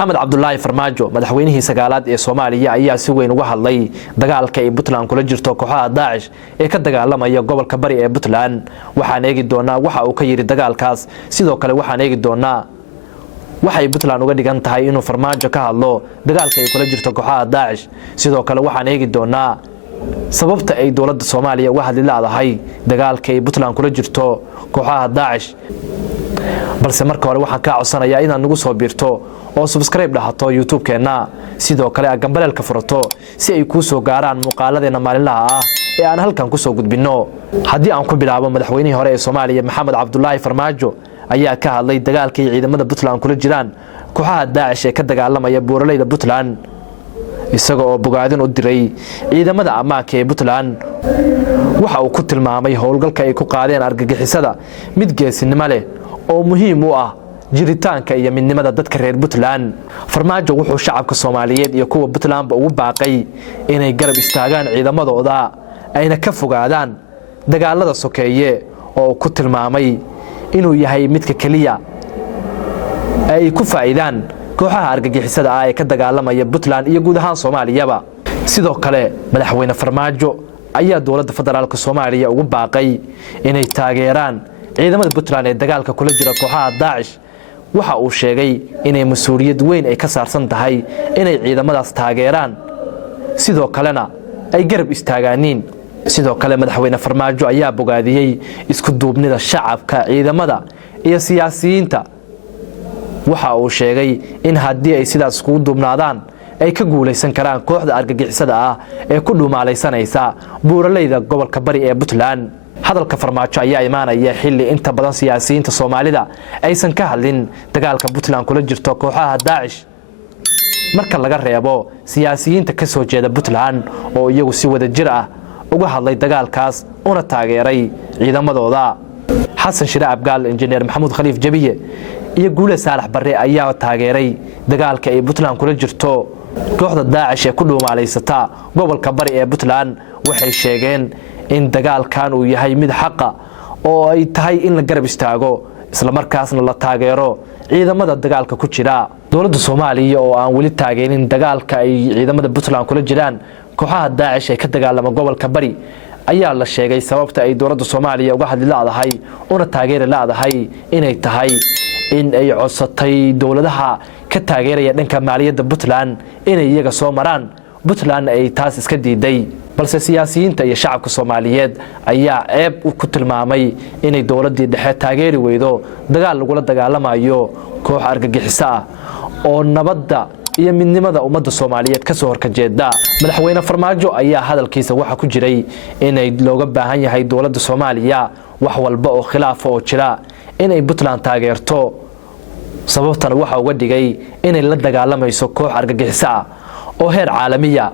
محمد عبد الله فرماجو madaxweynihii sagaalaad ee Soomaaliya ayaa si weyn uga hadlay dagaalka ay Puntland kula jirto kooxaha Daesh ee ka dagaalamaya gobolka bari ee Puntland waxaan eegi doonaa waxa uu ka yiri dagaalkaas sidoo kale waxaan eegi doonaa waxay Puntland uga dhigan tahay inuu Farmaajo ka hadlo dagaalka ay kula jirto kooxaha Daesh sidoo kale waxaan eegi doonaa sababta ay dawladda Soomaaliya uga hadli laadahay dagaalka ay Puntland kula jirto kooxaha Daesh balse marka hore waxaan ka codsanayaa inaad nagu soo biirto oo subscribe dhahato YouTube-keena sidoo kale gambaleelka furato si ay ku soo gaaraan muuqaaladeena maalinlaha ah ee aan halkan ku soo gudbino hadii aan ku bilaabo madaxweynihii hore ee Soomaaliya Maxamed Cabdullaahi Farmaajo ayaa ka hadlay dagaalkii ciidamada Puntland kula jiraan kooxaha Daesh ee ka dagaalamaya buuraleyda Puntland isaga oo bogaadin u diray ciidamada ammaanka ee Puntland waxa uu ku tilmaamay howlgalka ay ku qaadeen argagixisada mid geesinimo leh oo muhiim u ah jiritaanka iyo midnimada dadka reer Puntland Farmaajo wuxuu shacabka Soomaaliyeed iyo kuwa Puntland ugu baaqay inay garab istaagaan ciidamadooda ayna ka fogaadaan dagaalada sokeeye oo ku tilmaamay inuu yahay midka kaliya ay ku faa'iidaan kooxaha argagixisada ah ee ka dagaalamaya Puntland iyo guud ahaan Soomaaliyaba sidoo kale madaxweyne Farmaajo ayaa dawladda federaalka Soomaaliya ugu baaqay inay taageeraan ciidamada Puntland ee dagaalka kula jira kooxaha Daesh waxa uu sheegay inay mas'uuliyad weyn ay ka saarsan tahay inay ciidamadaas taageeraan sidoo kalena ay garab istaagaaniin sidoo kale madaxweyne Farmaajo ayaa bogaadiyay isku duubnida shacabka ciidamada iyo siyaasiyiinta waxa uu sheegay in haddii ay sidaas isku duubnaadaan ay ka guuleysan karaan kooxda argagixisada ah ee ku dhumaalaysanaysa buuraleyda gobolka bari ee Puntland hadalka Farmaajo ayaa imaanaya xilli inta badan siyaasiyiinta Soomaalida aysan ka hadlin dagaalka Puntland kula jirto kooxaha Daesh marka laga reebo siyaasiyiinta ka soo jeeda Puntland oo iyagu si wada jir ah uga hadlay dagaalkaas una taageeray ciidamadooda Xasan Shire Abgaal Engineer Maxamuud Khaliif Jabiye iyo Guule Saalax Barre ayaa taageeray dagaalka ay Puntland kula jirto kooxda Daesh ee ku dhuumaalaysata gobolka bari ee Puntland waxay sheegeen in dagaalkan uu yahay mid xaq ah oo ay tahay in la garab istaago isla markaasna la taageero ciidamada dagaalka ku jira dawladda Soomaaliya oo aan wali taageerin dagaalka ay ciidamada Puntland kula jiraan kooxaha Daesh ee ka dagaalama gobolka bari ayaa la sheegay sababta ay dawladda Soomaaliya uga hadli laadahay una taageeri laadahay inay tahay in ay codsatay dawladaha ka taageeraya dhanka maaliyadda Puntland inay iyaga soo maraan Puntland ay taas iska diiday balse siyaasiyiinta iyo shacabka Soomaaliyeed ayaa ceeb ku tilmaamay inay dawladda dhexe taageeri weydo dagaal lagu la dagaalamayo koox argagixiso ah oo nabadda iyo midnimada ummadda Soomaaliyeed ka soo horjeeda madaxweyne Farmaajo ayaa hadalkiisa waxa ku jiray inay looga baahan yahay dawladda Soomaaliya wax walba oo khilaaf oo jira inay Puntland taageerto sababtana waxa uga dhigay inay la dagaalamayso koox argagixiso ah oo heer caalamiya